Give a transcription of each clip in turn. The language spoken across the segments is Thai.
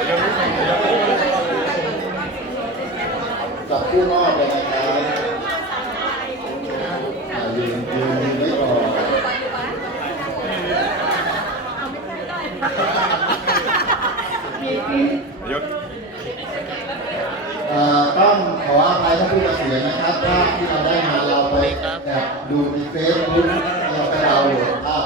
จับคู่นอกเลยนะครับยืนยืนไม่อนยศต้องขออภัยท่านผู้ตัดสินนะครับภาพที่เราได้มาเราไปแอบดูในเฟซบุ๊กเราไปดาวน์โหลดภาพ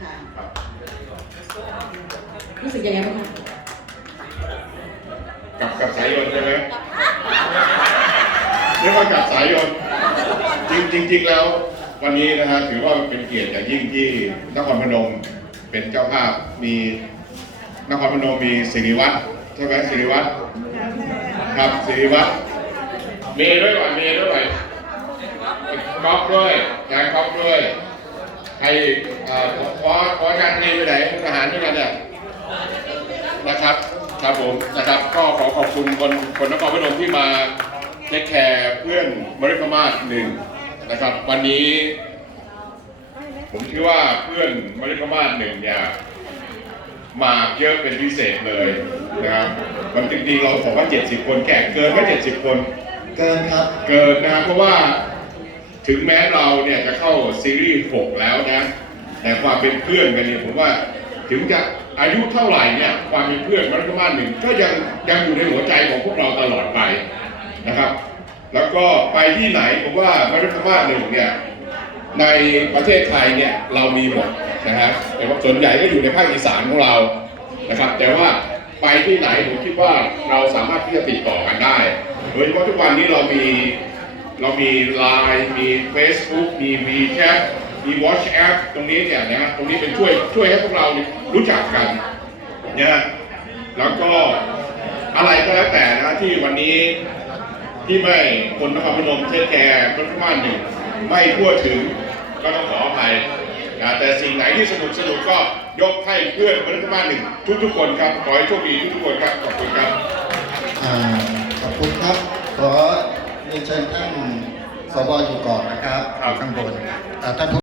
ค่ะรู้สึกยังไงบ้างคะกับกับสายยนต์ใช่ไหมเรียกว่ากับสายยนต์จริงจริงจริงแล้ว วันนี้นะฮะถือว่าเป็นเกียรติอย่างยิ่งที่นครพนมเป็นเจ้าภาพมีนครพนมมีสิริวัฒน์ใช่ไหมสิริวัฒน์ครับสิริวัฒน์เมย์ด้วยว่ะเมย์ด้วยก๊อฟด้วยงานก๊อฟด้วย ใครเอ่อขอขอการเรียนไปไหนทหารด้วยกันเนี่ยนะครับครับผมนะครับก็ขอขอบคุณคนคนนครพนมที่มาเทคแคร์เพื่อนบริพมาศหนึ่งนะครับ วันนี้ ผมคิดว่าเพื่อนบริพมาศหนึ่งเนี่ยมาเยอะเป็นพิเศษเลยนะครับมันจริงๆเราบอกว่า 70 คนแก่เกินก็70 คน เกินครับ เกินนะครับเพราะว่า ถึงแม้เราเนี่ยจะเข้าซีรีส์6แล้วนะ แต่ความเป็นเพื่อนกันเนี่ยผมว่าถึงจะอายุเท่าไหร่เนี่ยความเป็นเพื่อนมัรกมาหนึ่งก็ยังยังอยู่ในหัวใจของพวกเราตลอดไปนะครับ แล้วก็ไปที่ไหนผมว่ามัรกมาหนึ่งเนี่ยในประเทศไทยเนี่ยเรามีหมดนะครับแต่ว่าส่วนใหญ่ก็อยู่ในภาคอีสานของเรานะครับ แต่ว่าไปที่ไหนผมคิดว่าเราสามารถที่จะติดต่อกันได้ โดยเฉพาะทุกวันนี้เรามี เรามี Line มี Facebook มี WeChat มี WhatsApp ตรงนี้เนี่ยนะตรงนี้เป็นช่วยช่วยให้พวกเรารู้จักกันนะแล้วก็อะไรก็แล้วแต่นะที่วันนี้ที่ไม่คนนครพนมเทศแกพระม่านหนึ่งไม่ทั่วถึงก็ต้องขออภัยนะแต่สิ่งไหนที่สนุกสนุกก็ยกให้เพื่อนพระม่านหนึ่งทุกๆคนครับขอให้โชคดีทุกๆคนครับขอบคุณครับขอบคุณครับขอ เรียนเชิญท่านสบอยู่ก่อนนะครับครับข้างบนอ่าท่านผู้